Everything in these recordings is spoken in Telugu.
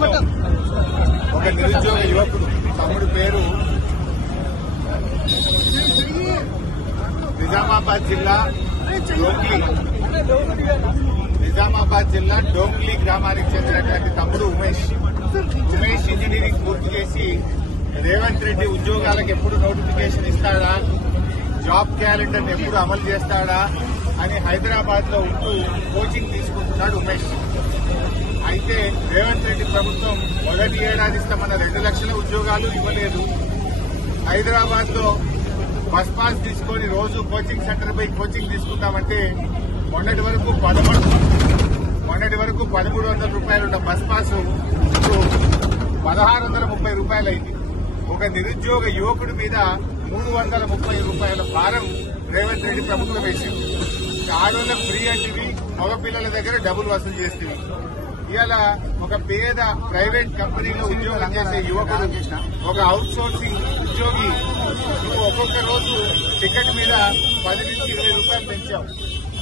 ప్రభుత్వం ఒక నిరుద్యోగ యువకుడు తమ్ముడు పేరు నిజామాబాద్ జిల్లా డోంగ్లీ గ్రామానికి చెందినటువంటి తమ్ముడు ఉమేష్ ఇంజనీరింగ్ పూర్తి చేసి రేవంత్ రెడ్డి ఉద్యోగాలకు ఎప్పుడు నోటిఫికేషన్ ఇస్తాడా, జాబ్ క్యాలెండర్ ఎప్పుడు అమలు చేస్తాడా అని హైదరాబాద్ లో ఉంటూ కోచింగ్ తీసుకుంటున్నాడు ఉమేష్. అయితే రేవంత్ రెడ్డి ప్రభుత్వం మొదటి ఏడాది ఇస్తామన్న 2 లక్షల ఉద్యోగాలు ఇవ్వలేదు. హైదరాబాద్ లో బస్ పాస్ తీసుకొని రోజు కోచింగ్ సెంటర్ పై కోచింగ్ తీసుకుంటామంటే మొన్నటి వరకు 1,300 రూపాయలు ఉన్న బస్ పాస్ ఇప్పుడు 1,630 రూపాయలు అయింది. ఒక నిరుద్యోగ యువకుడి మీద 330 రూపాయల భారం రేవంత్ రెడ్డి ప్రభుత్వం వేసింది. ఆడోళ్ళకు ఫ్రీ అంటే మగపిల్లల దగ్గర డబ్బులు వసూలు చేస్తుంది. ఇవాళ ఒక పేద ప్రైవేట్ కంపెనీలో ఉద్యోగం చేసే యువకుడు, ఒక అవుట్ సోర్సింగ్ ఉద్యోగి నువ్వు ఒక్కొక్క రోజు టికెట్ మీద 10 నుంచి 20 రూపాయలు పెంచావు.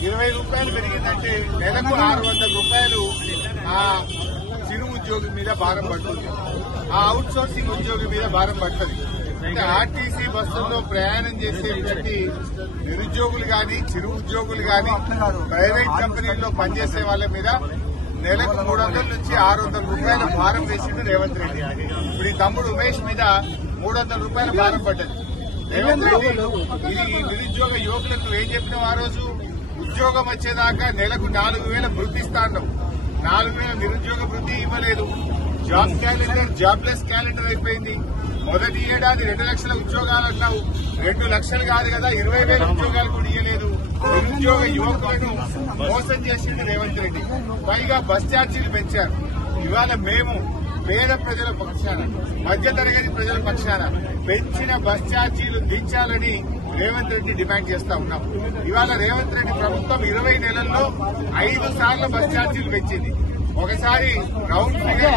20 రూపాయలు పెరిగిందంటే నెలకు 600 రూపాయలు ఆ చిరు ఉద్యోగి మీద భారం పడుతుంది, ఆ అవుట్ సోర్సింగ్ ఉద్యోగి మీద భారం పడుతుంది. అంటే ఆర్టీసీ బస్సుల్లో ప్రయాణం చేసే ప్రతి నిరుద్యోగులు గాని, చిరు ఉద్యోగులు గాని, ప్రైవేట్ కంపెనీల్లో పనిచేసే వాళ్ళ మీద నెలకు 300 నుంచి 600 రూపాయల భారం వేసిండు రేవంత్ రెడ్డి. ఇప్పుడు ఈ తమ్ముడు ఉమేష్ మీద 300 రూపాయల భారం పడ్డది. రేవంత్ రెడ్డి ఈ నిరుద్యోగ యువకులకు ఏం చెప్పినావు? ఆ రోజు ఉద్యోగం వచ్చేదాకా నెలకు 4,000 వృత్తి ఇస్తాను. 4,000 నిరుద్యోగ వృత్తి ఇవ్వలేదు. జాబ్ క్యాలెండర్ జాబ్లెస్ క్యాలెండర్ అయిపోయింది. మొదటి ఏడాది 2 లక్షల ఉద్యోగాలు అన్నావు. 2 లక్షలు కాదు కదా, 20,000 ఉద్యోగాలు కూడా ఇవ్వలేదు. నిరుద్యోగ యువకులను మోసం చేసింది రేవంత్ రెడ్డి. పైగా బస్ ఛార్జీలు పెంచారు. ఇవాళ మేము పేద ప్రజల పక్షాన, మధ్యతరగతి ప్రజల పక్షాన పెంచిన బస్ ఛార్జీలు దించాలని రేవంత్ రెడ్డి డిమాండ్ చేస్తా ఉన్నాం. ఇవాళ రేవంత్ రెడ్డి ప్రభుత్వం 20 నెలల్లో 5 సార్లు బస్ ఛార్జీలు పెంచింది. ఒకసారి రౌండ్ ఫిగర్